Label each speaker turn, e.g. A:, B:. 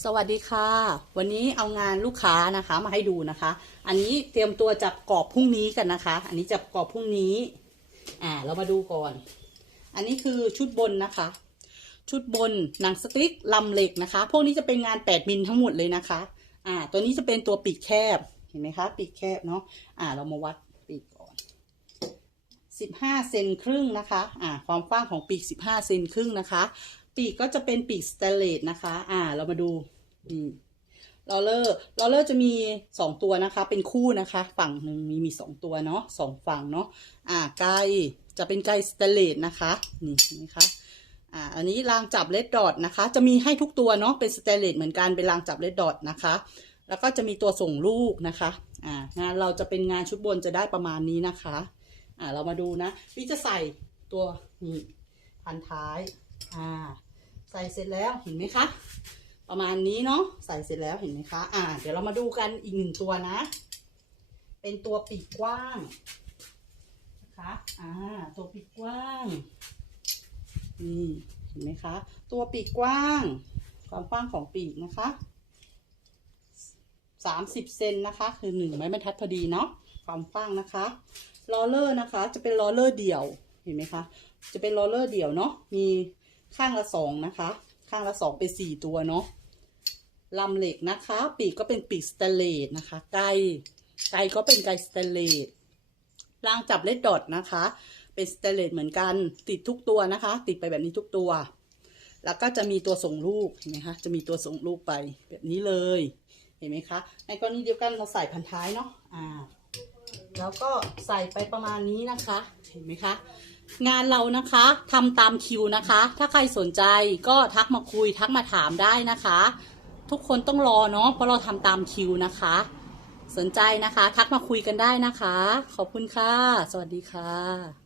A: สวัสดีค่ะ วันนี้เอางานลูกค้านะคะมาให้ดูนะคะ อันนี้เตรียมตัวจับกรอบพรุ่งนี้กันนะคะ อันนี้จับกรอบพรุ่งนี้ อ่า เรามาดูก่อน อันนี้คือชุดบนนะคะ ชุดบนหนังสติ๊กลำเหล็กนะคะ พวกนี้จะเป็นงาน8มิลทั้งหมดเลยนะคะ อ่า ตัวนี้จะเป็นตัวปีกแคบ เห็นไหมคะปีกแคบเนาะ อ่า เรามาวัดปีกก่อน15เซนครึ่งนะคะ อ่า ความกว้างของปีก15เซนครึ่งนะคะ ปีกก็จะเป็นปีกสเตเลสนะคะ อ่า เรามาดูนี่ลอเลอร์ลอเลอร์จะมีสองตัวนะคะ เป็นคู่นะคะ ฝั่งหนึ่งมีมีสองตัวเนาะสองฝั่งเนาะอ่าไกลจะเป็นไกลสเตเลสนะคะ นี่เห็นไหมคะอ่าอันนี้รางจับเลดดอทนะคะ จะมีให้ทุกตัวเนาะเป็นสเตเลสเหมือนกันเป็นรางจับเลดดอทนะคะ แล้วก็จะมีตัวส่งลูกนะคะอ่างานเราจะเป็นงานชุดบนจะได้ประมาณนี้นะคะ อ่าเรามาดูนะพี่จะใส่ตัวนี่พันท้าย อ่า ใส่เสร็จแล้วเห็นไหมคะ ประมาณนี้เนาะใส่เสร็จแล้วเห็นไหมคะ อ่า เดี๋ยวเรามาดูกันอีกหนึ่งตัวนะ เป็นตัวปีกกว้างนะคะอ่า ตัวปีกกว้างนี่เห็นไหมคะ ตัวปีกกว้าง ความกว้างของปีกนะคะสามสิบเซนนะคะ คือหนึ่งไม้บรรทัดพอดีเนาะความกว้างนะคะลอเลอร์นะคะ จะเป็นลอเลอร์เดี่ยวเห็นไหมคะ จะเป็นลอเลอร์เดี่ยวเนาะมี ข้างละสองนะคะ ข้างละสองเป็นสี่ตัวเนาะลำเหล็กนะคะ ปีกก็เป็นปีกสเตเลสนะคะ ไกไกก็เป็นไกสเตเลสรางจับเลดดอทนะคะ เป็นสเตเลสเหมือนกันติดทุกตัวนะคะ ติดไปแบบนี้ทุกตัว แล้วก็จะมีตัวส่งลูกเห็นไหมคะจะมีตัวส่งลูกไปแบบนี้เลยเห็นไหมคะในกรณีเดียวกันเราใส่พันท้ายเนาะอ่า แล้วก็ใส่ไปประมาณนี้นะคะ เห็นไหมคะ งานเรานะคะทำตามคิวนะคะ ถ้าใครสนใจก็ทักมาคุยทักมาถามได้นะคะ ทุกคนต้องรอเนาะเพราะเราทำตามคิวนะคะ สนใจนะคะ ทักมาคุยกันได้นะคะ ขอบคุณค่ะ สวัสดีค่ะ